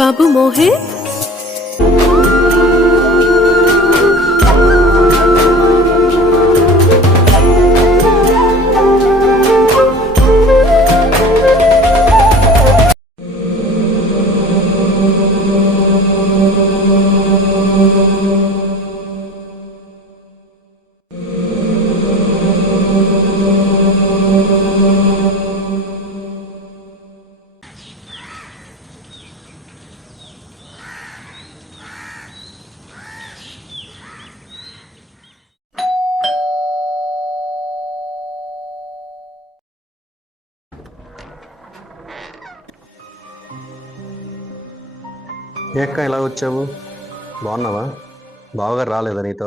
బాబు మోహిత్, ఏక్క ఇలా వచ్చావు? బాగున్నావా? బావగారు రాలేదా నీతో?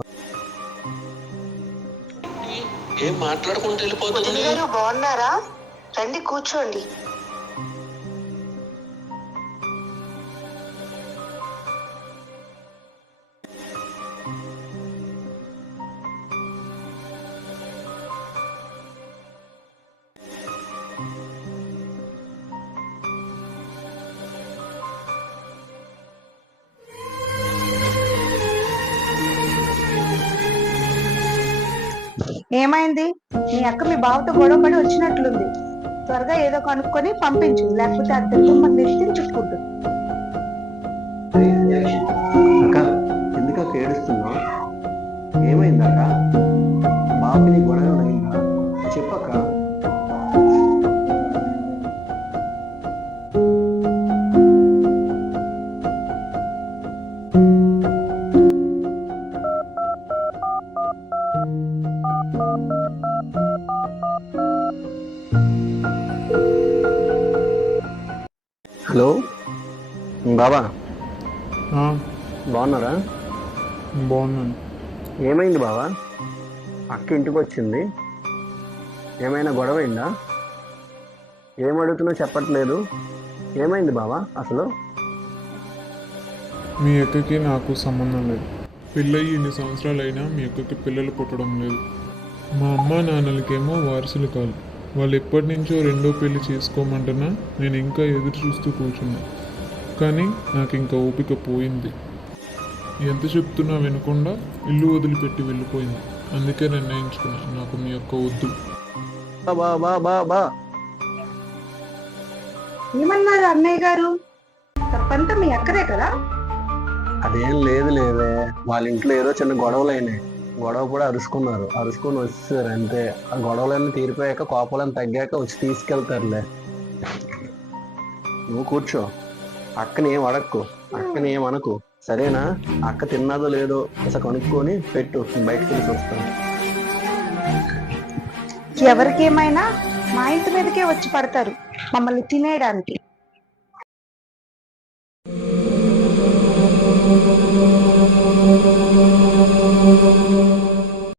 ఏం మాట్లాడుకుంటూ వెళ్ళిపోతుంది? బాగున్నారా? రండి కూర్చోండి. ఏమైంది? మీ అక్క మీ బావతో గొడవ పడి వచ్చినట్లుంది. త్వరగా ఏదో కనుక్కొని పంపించు, లేకపోతే అది మన నెత్తిని చుట్టుకుంటుంది. అక్క, ఎందుకు అక్క ఏడుస్తున్నావు? ఏమైందక్క? బాబుకి నీ గొడవ అయిందా? చెప్పక్క. హలో బాబా, బాగున్నారా? బాగున్నాను. ఏమైంది బావా? అక్క ఇంటికి వచ్చింది, ఏమైనా గొడవ అయిందా? ఏం అడుగుతున్నా చెప్పట్లేదు. ఏమైంది బావా అసలు? మీ అక్కకి నాకు సంబంధం లేదు. పెళ్ళయి ఇన్ని సంవత్సరాలు అయినా మీ అక్కకి పిల్లలు పుట్టడం లేదు. మా అమ్మ నాన్నలకేమో వారసులు కాదు. వాళ్ళు ఎప్పటి నుంచో రెండో పెళ్లి చేసుకోమంటున్నా నేను ఇంకా ఎదురు చూస్తూ కూర్చున్నా. కానీ నాకు ఇంకా ఓపిక పోయింది. ఎంత చెప్తున్నా వినకుండా ఇల్లు వదిలిపెట్టి వెళ్ళిపోయింది. అందుకే నిర్ణయించుకున్నా, నాకు మీ అక్క వద్దు. ఏమన్నారు అన్నయ్య గారు? తప్పంతా మీ అక్కదే కదా? అదేం లేదు లేదే, వాళ్ళ ఇంట్లో ఏదో చిన్న గొడవలు అయినాయి. గొడవ కూడా అరుచుకొని వచ్చేసారు అంతే. ఆ గొడవలన్నీ తీరిపోయాక, కోపాలను తగ్గాక వచ్చి తీసుకెళ్తారులే. నువ్వు కూర్చో, అక్కని ఏం అడక్కు, అక్కని ఏం అనకు, సరేనా? అక్క తిన్నదో లేదో అసలు కనుక్కొని పెట్టు, బయటకు తెలిసి వస్తాను. ఎవరికేమైనా మా ఇంటి మీదకే వచ్చి పడతారు మమ్మల్ని తినేయడానికి.